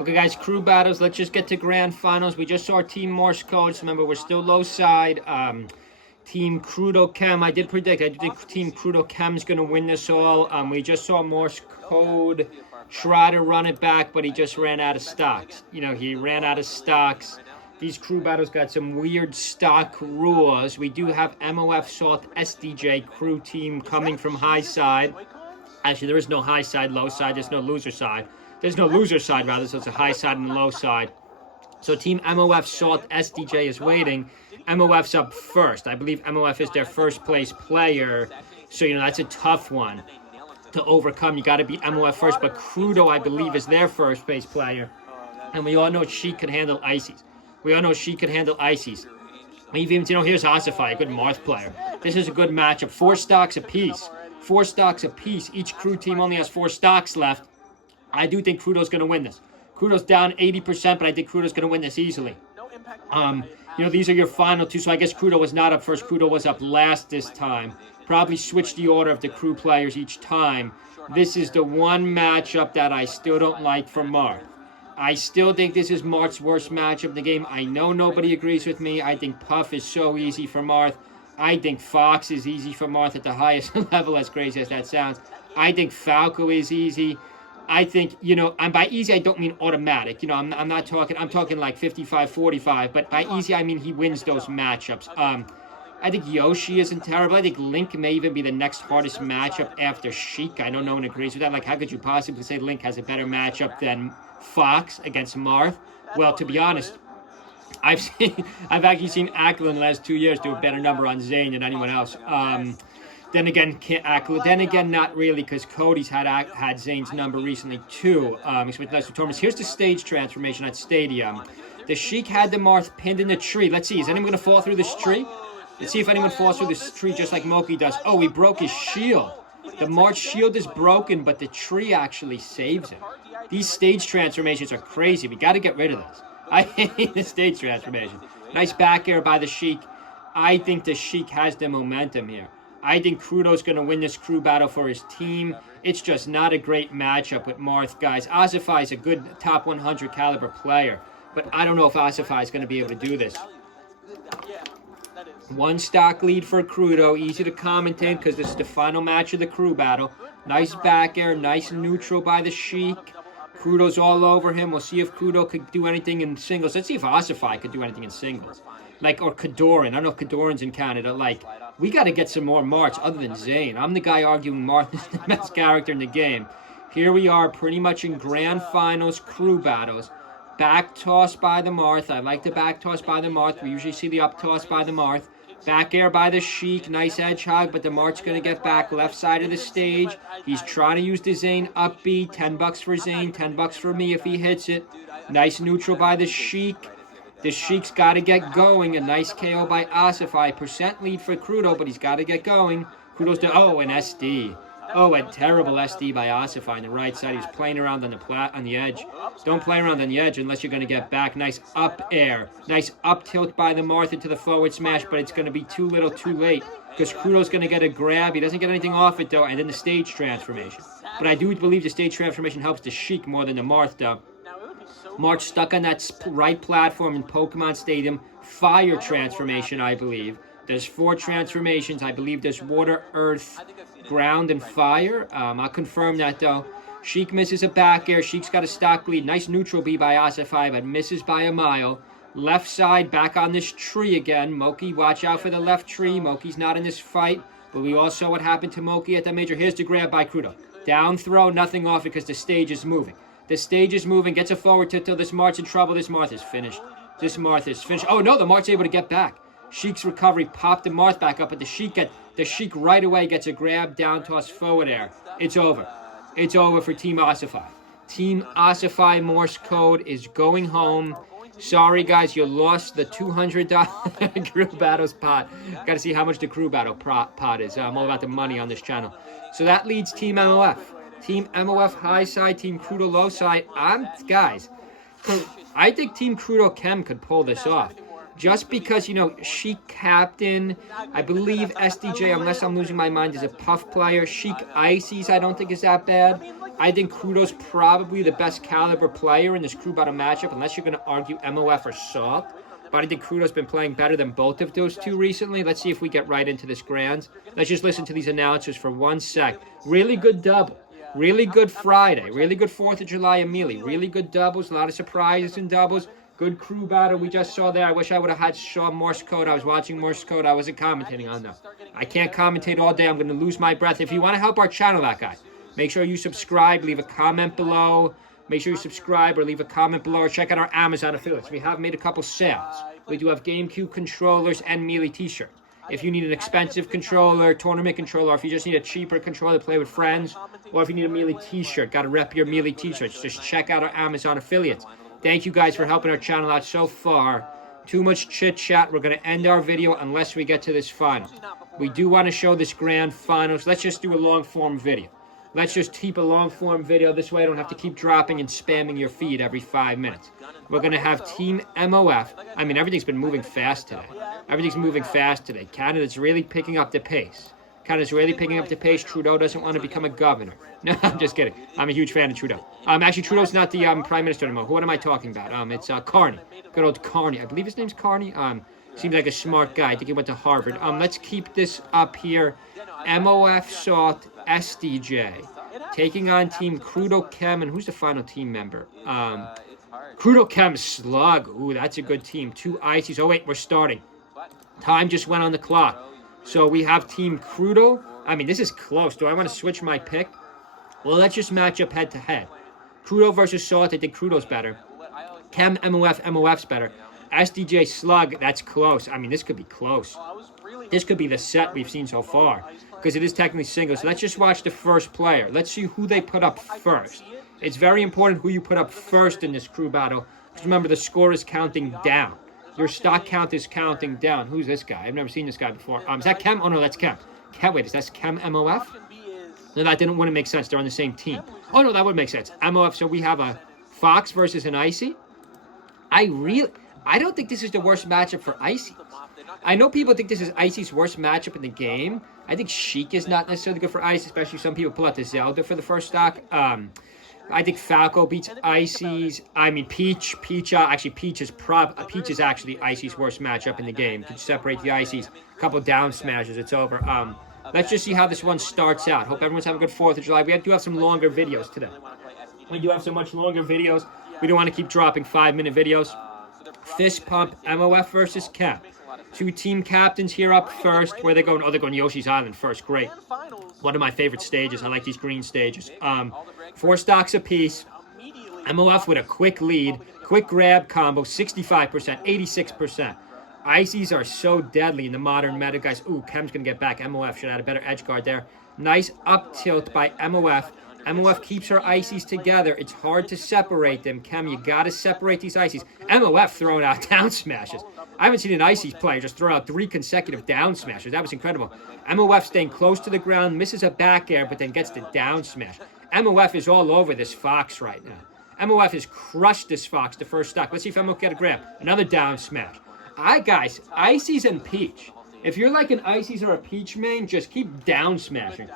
Okay, guys, crew battles. Let's just get to grand finals. We just saw Team Morse Code. So remember, we're still low side. Team Crudo Chem. I did think Team Crudo Chem is going to win this all. We just saw Morse Code try to run it back, but he just ran out of stocks. You know, he ran out of stocks. These crew battles got some weird stock rules. We do have MOF Salt SDJ crew team coming from high side. Actually, there is no high side, low side. There's no loser side. There's no loser side, rather, so it's a high side and a low side. So Team MOF Salt SDJ is waiting. MOF's up first. I believe MOF is their first place player. So, you know, that's a tough one to overcome. You got to beat MOF first. But Crudo, I believe, is their first place player. And we all know she could handle Ices. We all know she could handle Ices. Even, you know, here's Ossify, a good Marth player. This is a good matchup. 4 stocks apiece. 4 stocks apiece. Each crew team only has 4 stocks left. I do think Crudo's going to win this. Crudo's down 80%, but I think Crudo's going to win this easily. You know, these are your final 2, so I guess Crudo was not up first. Crudo was up last this time. Probably switch the order of the crew players each time. This is the one matchup that I still don't like for Marth. I still think this is Marth's worst matchup in the game. I know nobody agrees with me. I think Puff is so easy for Marth. I think Fox is easy for Marth at the highest level, as crazy as that sounds. I think Falco is easy. I think, you know, and by easy, I don't mean automatic. You know, I'm not talking, I'm talking like 55-45. But by easy, I mean he wins those matchups. I think Yoshi isn't terrible. I think Link may even be the next hardest matchup after Sheik. I know no one agrees with that. Like, how could you possibly say Link has a better matchup than Fox against Marth? Well, to be honest, I've actually seen Akla in the last 2 years do a better number on Zane than anyone else. Then again, not really, because Cody's had Zane's number recently too. Here's the stage transformation at Stadium. The Sheik had the Marth pinned in the tree. Let's see, is anyone going to fall through this tree? Let's see if anyone falls through this tree just like Moki does. Oh, he broke his shield. The Marth shield is broken, but the tree actually saves him. These stage transformations are crazy. We got to get rid of this. I hate the stage transformation. Nice back air by the Sheik. I think the Sheik has the momentum here. I think Crudo's going to win this crew battle for his team. It's just not a great matchup with Marth, guys. Ossify is a good top 100 caliber player, but I don't know if Ossify is going to be able to do this. 1 stock lead for Crudo. Easy to commentate because this is the final match of the crew battle. Nice back air, nice neutral by the Sheik. Crudo's all over him. We'll see if Crudo could do anything in singles. Let's see if Ossify could do anything in singles. Like, or Kadoran. I don't know if Kadoran's in Canada. Like, we got to get some more Marths other than Zane. I'm the guy arguing Marth is the best character in the game. Here we are pretty much in grand finals, crew battles. Back toss by the Marth. I like the back toss by the Marth. We usually see the up toss by the Marth. Back air by the Sheik. Nice edge hug, but the Marth's going to get back left side of the stage. He's trying to use the Zane up B. $10 for Zane, $10 for me if he hits it. Nice neutral by the Sheik. The Sheik's got to get going. A nice KO by Ossify. % lead for Crudo, but he's got to get going. Crudo's the an SD. Oh, a terrible SD by Ossify on the right side. He's playing around on the edge. Don't play around on the edge unless you're going to get back. Nice up air. Nice up tilt by the Marth into the forward smash, but it's going to be too little too late because Crudo's going to get a grab. He doesn't get anything off it, though, and then the stage transformation. But I do believe the stage transformation helps the Sheik more than the Marth, though. Marth stuck on that right platform in Pokemon Stadium. Fire transformation, I believe. There's 4 transformations. I believe there's water, earth, ground, and fire. I'll confirm that, though. Sheik misses a back air. Sheik's got a stock lead. Nice neutral B by Ossify, but misses by a mile. Left side, back on this tree again. Moki, watch out for the left tree. Moki's not in this fight, but we all saw what happened to Moki at the major. Here's the grab by Crudo. Down throw, nothing off it because the stage is moving. The stage is moving, gets a forward tilt till this Marth's in trouble. This Marth is finished. This Marth is finished. Oh, no, the Marth's able to get back. Sheik's recovery popped the Marth back up, but the Sheik right away gets a grab, down toss, forward air. It's over. It's over for Team Ossify. Team Ossify Morse Code is going home. Sorry, guys, you lost the $200 crew battles pot. Got to see how much the crew battle pot is. I'm all about the money on this channel. So that leads Team MOF. Team MOF high side, Team Crudo low side. Guys, I think Team Crudo Chem could pull this off. Just because, you know, Sheik captain, I believe SDJ, unless I'm losing my mind, is a Puff player. Sheik Ices, I don't think is that bad. I think Crudo's probably the best caliber player in this crew battle matchup, unless you're going to argue MOF or Salt. But I think Crudo's been playing better than both of those two recently. Let's see if we get right into this grand. Let's just listen to these announcers for 1 sec. Really good double. Really good Friday. Really good 4th of July Amelie. Really good doubles. A lot of surprises in doubles. Good crew battle we just saw there. I wish I would have had Shaw Morse Code. I was watching Morse Code. I wasn't commentating on them. I can't commentate all day. I'm going to lose my breath. If you want to help our channel, that guy, make sure you subscribe. Leave a comment below. Make sure you subscribe or leave a comment below. Or check out our Amazon affiliates. We have made a couple sales. We do have GameCube controllers and Melee t-shirts. If you need an expensive controller, tournament controller, or if you just need a cheaper controller to play with friends, or if you need a Melee t-shirt, got to rep your Melee t-shirts, just check out our Amazon affiliates. Thank you guys for helping our channel out so far. Too much chit-chat. We're going to end our video unless we get to this final. We do want to show this grand finals. Let's just do a long-form video. Let's just keep a long-form video. This way I don't have to keep dropping and spamming your feed every 5 minutes. We're going to have Team MOF. I mean, everything's been moving fast today. Everything's moving fast today. Canada's really picking up the pace. Canada's really picking up the pace. Trudeau doesn't want to become a governor. No, I'm just kidding. I'm a huge fan of Trudeau. Actually, Trudeau's not the Prime Minister anymore. What am I talking about? It's Carney. Good old Carney. I believe his name's Carney. Seems like a smart guy. I think he went to Harvard. Let's keep this up here. MOF Salt SDJ taking on Team Crudo Chem. And who's the final team member? Crudo Chem Slug. Ooh, that's a good team. 2 ices. Oh, wait, we're starting. Time just went on the clock. So we have Team Crudo. I mean, this is close. Do I want to switch my pick? Well, let's just match up head-to-head. Crudo versus Salt. I think Crudo's better. Chem, MOF, MOF's better. SDJ Slug, that's close. I mean, this could be close. This could be the set we've seen so far, because it is technically single. So let's just watch the first player. Let's see who they put up first. It's very important who you put up first in this crew battle, because remember, the score is counting down. Your stock count is counting down. Who's this guy? I've never seen this guy before. Is that Chem? Oh, no, that's Chem. Wait, is that Chem MOF? No, that wouldn't make sense. They're on the same team. Oh, no, that would make sense. MOF, so we have a Fox versus an Icy. I don't think this is the worst matchup for Icy. I know people think this is Icy's worst matchup in the game. I think Sheik is not necessarily good for Ice, especially some people pull out the Zelda for the first stock. I think Falco beats Icy's. I mean, Peach is actually Icy's worst matchup in the game. You can separate the Icy's. A couple down smashes, it's over. Let's just see how this one starts out. Hope everyone's having a good 4th of July. We do have some longer videos today. We do have some much longer videos. We don't want to keep dropping 5-minute videos. Fist Pump, MOF versus Chem. 2 team captains here up first. Where are they going? Oh, they're going Yoshi's Island first. Great. One of my favorite stages. I like these green stages. 4 stocks apiece. MOF with a quick lead. Quick grab combo. 65%. 86%. Ices are so deadly in the modern meta, guys. Ooh, Chem's going to get back. MOF should add a better edge guard there. Nice up tilt by MOF. MOF keeps her Ices together. It's hard to separate them. Chem, you got to separate these Ices. MOF throwing out down smashes. I haven't seen an Ices player just throw out 3 consecutive down smashes. That was incredible. MOF staying close to the ground, misses a back air, but then gets the down smash. MOF is all over this Fox right now. MOF has crushed this Fox, the first stock. Let's see if MOF get a grab. Another down smash. Guys, Ices and Peach. If you're like an Ices or a Peach main, just keep down smashing.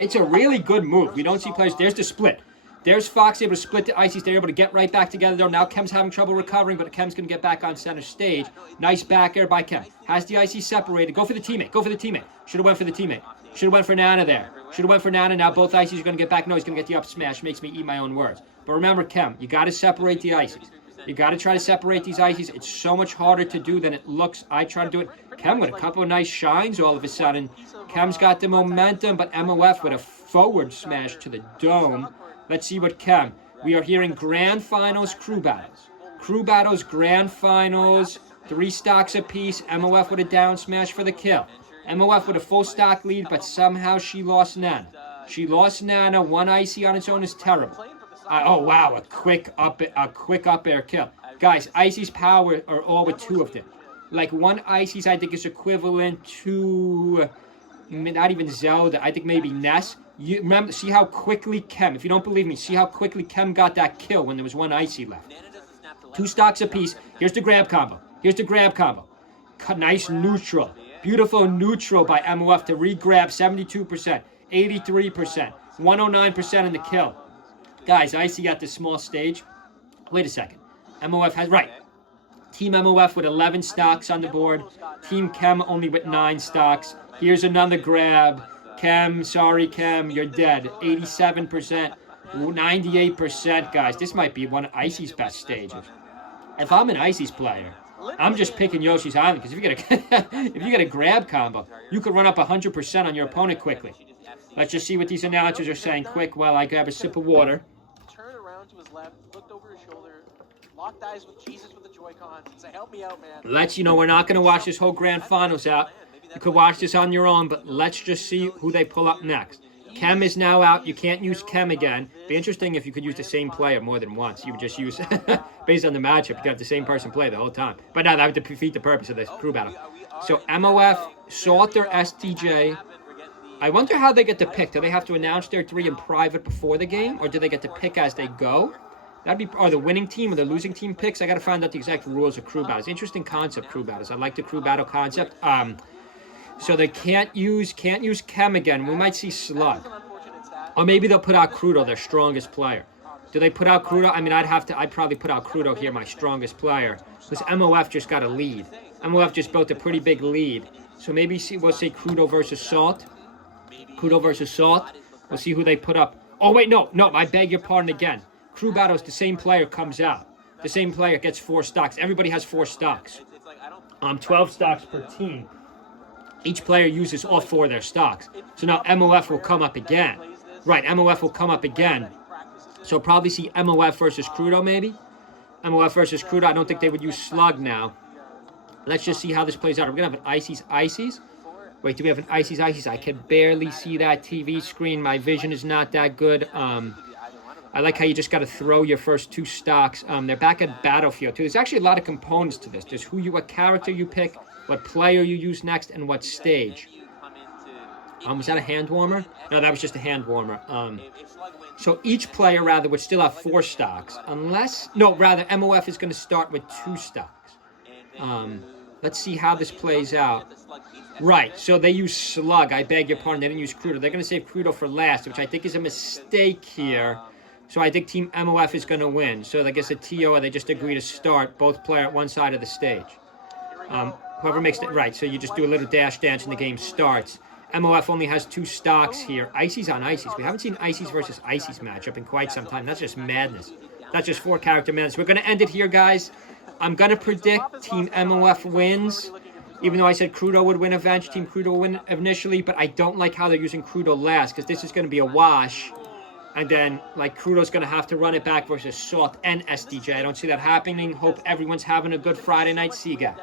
It's a really good move. We don't see players. There's the split. There's Fox able to split the Ices. They're able to get right back together, though. Now Chem's having trouble recovering, but Chem's going to get back on center stage. Nice back air by Chem. Has the Ices separated. Go for the teammate. Go for the teammate. Should have went for the teammate. Should have went for Nana there. Should have went for Nana. Now both Ices are going to get back. No, he's going to get the up smash. Makes me eat my own words. But remember, Chem, you got to separate the Ices. You got to try to separate these Ices. It's so much harder to do than it looks. I try to do it. Chem with a couple of nice shines all of a sudden. Chem's got the momentum, but MOF with a forward smash to the dome. Let's see what Chem. We are hearing grand finals, crew battles. Crew battles, grand finals, 3 stocks apiece. MOF with a down smash for the kill. MOF with a full stock lead, but somehow she lost Nana. She lost Nana. 1 Icy on its own is terrible. Oh wow, a quick up air kill. Guys, Icy's power are all with 2 of them. Like 1 Icy's I think is equivalent to not even Zelda. I think maybe Ness. You remember, see how quickly Chem, if you don't believe me, see how quickly Chem got that kill when there was 1 Icy left. 2 stocks apiece. Here's the grab combo. Here's the grab combo. Nice neutral. Beautiful neutral by MOF to re-grab 72%, 83%. 109% in the kill. Guys, Icy got this small stage. Wait a second. MOF has, right. Team MOF with 11 stocks on the board. Team Chem only with 9 stocks. Here's another grab. Chem, sorry Chem, you're dead. 87%, 98%, guys. This might be one of Icy's best stages. If I'm an Icy's player, I'm just picking Yoshi's Island, because if you get a grab combo, you could run up 100% on your opponent quickly. Let's just see what these announcers are saying quick while I grab a sip of water. Turned around to his left, looked over his shoulder, locked eyes with Jesus with the Joy-Cons, and said, "Help me out, man." We're not going to watch this whole grand finals out. You could watch this on your own, but let's just see who they pull up next. Chem is now out. You can't use Chem again. Be interesting if you could use the same player more than once. You would just use, based on the matchup, you could have the same person play the whole time. But now that would defeat the purpose of this crew battle. So MOF, Salt or SDJ. I wonder how they get to pick. Do they have to announce their 3 in private before the game, or do they get to pick as they go? That'd be, or the winning team or the losing team picks. I got to find out the exact rules of crew battles. Interesting concept, crew battles. I like the crew battle concept. So they can't use Chem again. We might see Slug. Or maybe they'll put out Crudo, their strongest player. Do they put out Crudo? I mean, I'd probably put out Crudo here, my strongest player. Because MOF just got a lead. MOF just built a pretty big lead. So maybe we'll say Crudo versus Salt. Crudo versus Salt. We'll see who they put up. Oh, wait, no, I beg your pardon again. Crew battles, the same player comes out. The same player gets 4 stocks. Everybody has 4 stocks. 12 stocks per team. Each player uses all 4 of their stocks. So now MOF will come up again. Right, MOF will come up again. So probably see MOF versus Crudo, maybe? MOF versus Crudo. I don't think they would use Slug now. Let's just see how this plays out. We're going to have an Icy's. Wait, do we have an Icy's? I can barely see that TV screen. My vision is not that good. I like how you just got to throw your first 2 stocks. They're back at Battlefield, too. There's actually a lot of components to this. There's what character you pick, what player you use next, and what stage. Was that a hand warmer? No, that was just a hand warmer. So each player, rather, would still have 4 stocks. MOF is going to start with 2 stocks. Let's see how this plays out. Right, so they use Slug. I beg your pardon, they didn't use Crudo. They're going to save Crudo for last, which I think is a mistake here. So I think Team MOF is going to win. So I guess a TO, they just agree to start both player at one side of the stage. Whoever makes it right, so you just do a little dash dance and the game starts. MOF only has 2 stocks here. Icy's on Icy's. We haven't seen Icy's versus Icy's matchup in quite some time. That's just madness. That's just 4 character madness. We're going to end it here, guys. I'm going to predict Team MOF wins. Even though I said Crudo would win eventually, Team Crudo would win initially, but I don't like how they're using Crudo last, because this is going to be a wash. And then, Crudo's going to have to run it back versus Salt and SDJ. I don't see that happening. Hope everyone's having a good Friday night. See you guys.